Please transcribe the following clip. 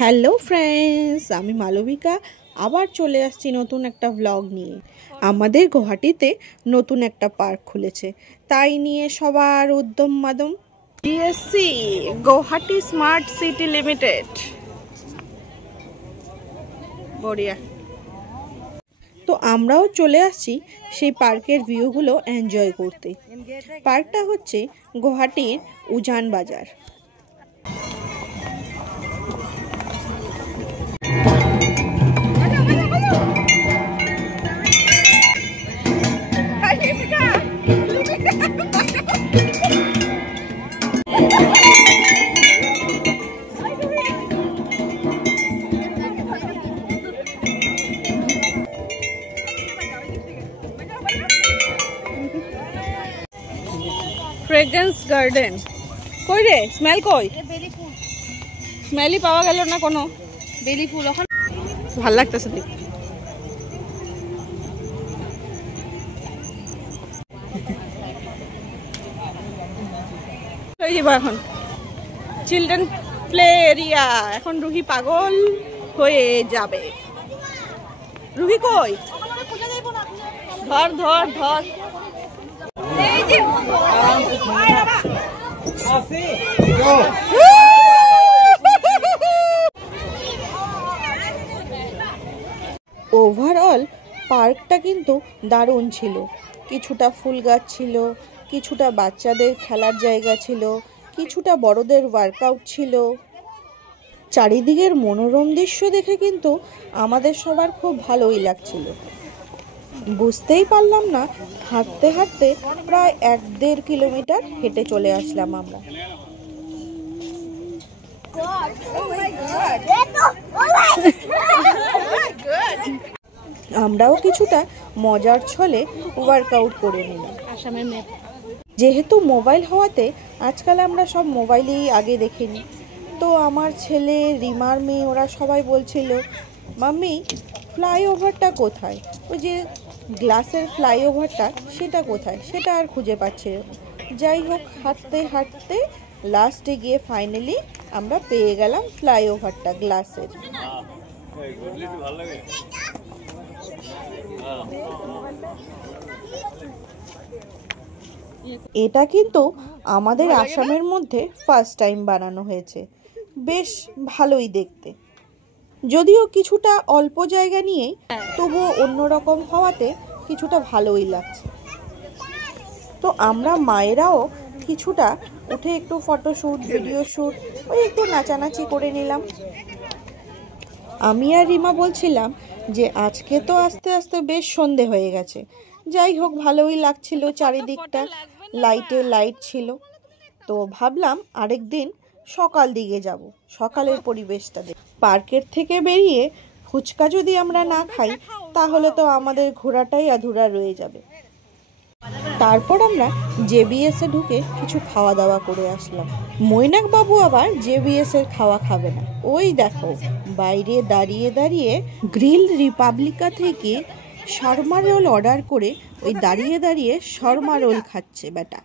Hello friends, আমি মালবিকা আবার চলে আসছি নতুন একটা ব্লগ নিয়ে। আমাদের গুয়াহাটিতে নতুন একটা পার্ক খুলেছে, তাই নিয়ে সবার উদ্যম মাদম। GSC Guwahati smart city limited, বড়িয়া। তো আমরাও চলে আসছি সেই পার্কের ভিউগুলো এনজয় করতে। পার্কটা হচ্ছে গুয়াহাটির উজান বাজার। ফ্রেগ্রেন্স গার্ডেন কই রে? স্মেল কই? স্মেলই পাওয়া গেল না কোনো। বেলি ফুল এখন ভাল লাগতেছে দেখতে। এখন চিলড্রেন প্লে এরিয়া। এখন রুহি পাগল হয়ে যাবে। রুহি কই? ধর ধর ধর। ওভারঅল পার্কটা কিন্তু দারুণ ছিল। কিছুটা ফুল গাছ ছিল, কিছুটা বাচ্চাদের খেলার জায়গা ছিল, কিছুটা বড়দের ওয়ার্কআউট ছিল। চারিদিকের মনোরম দৃশ্য দেখে কিন্তু আমাদের সবার খুব ভালোই লাগছিল। বুঝতেই পারলাম না, হাঁটতে হাঁটতে প্রায় 1-1.5 কিলোমিটার হেঁটে চলে আসলাম আমরা। আমরাও কিছুটা মজার ছলে ওয়ার্কআউট করে নিলাম। যেহেতু মোবাইল হওয়াতে আজকাল আমরা সব মোবাইলেই আগে দেখে নিই। তো আমার ছেলে, রিমার মেয়ে, ওরা সবাই বলছিল, মাম্মি ফ্লাইওভারটা কোথায়? ওই যে গ্লাসের ফ্লাইওভারটা, সেটা কোথায়? সেটা আর খুঁজে পাচ্ছি না। যাই হোক, হাঁটতে হাঁটতে লাস্টে গিয়ে ফাইনালি আমরা পেয়ে গেলাম ফ্লাইওভারটা গ্লাসের। এটা কিন্তু আমাদের আসামের মধ্যে ফার্স্ট টাইম বানানো হয়েছে। বেশ ভালোই দেখতে, যদিও কিছুটা অল্প জায়গা নিয়েই, তবুও অন্যরকম হওয়াতে কিছুটা ভালোই লাগছে। তো আমরা মায়েরাও কিছুটা উঠে একটু ফটোশ্যুট, ভিডিও শ্যুট, ওই একটু নাচানাচি করে নিলাম। আমি আর রিমা বলছিলাম যে আজকে তো আস্তে আস্তে বেশ সন্ধে হয়ে গেছে। যাই হোক, ভালোই লাগছিল, চারিদিকটা লাইটে লাইট ছিল। তো ভাবলাম আরেকদিন সকাল দিকে যাব, সকালের পরিবেশটা দেখ। পার্কের থেকে বেরিয়ে ফুচকা যদি আমরা না খাই, তাহলে তো আমাদের ঘোরাটাই আধুরা রয়ে যাবে। তারপর আমরা জেবিএস এ ঢুকে কিছু খাওয়া দাওয়া করে আসলাম। মৈনাক বাবু আবার জেবিএস এর খাওয়া খাবে না। ওই দেখো, বাইরে দাঁড়িয়ে দাঁড়িয়ে গ্রিল রিপাবলিকা থেকে শর্মা রোল অর্ডার করে ওই দাঁড়িয়ে দাঁড়িয়ে শর্মা রোল খাচ্ছে বেটা।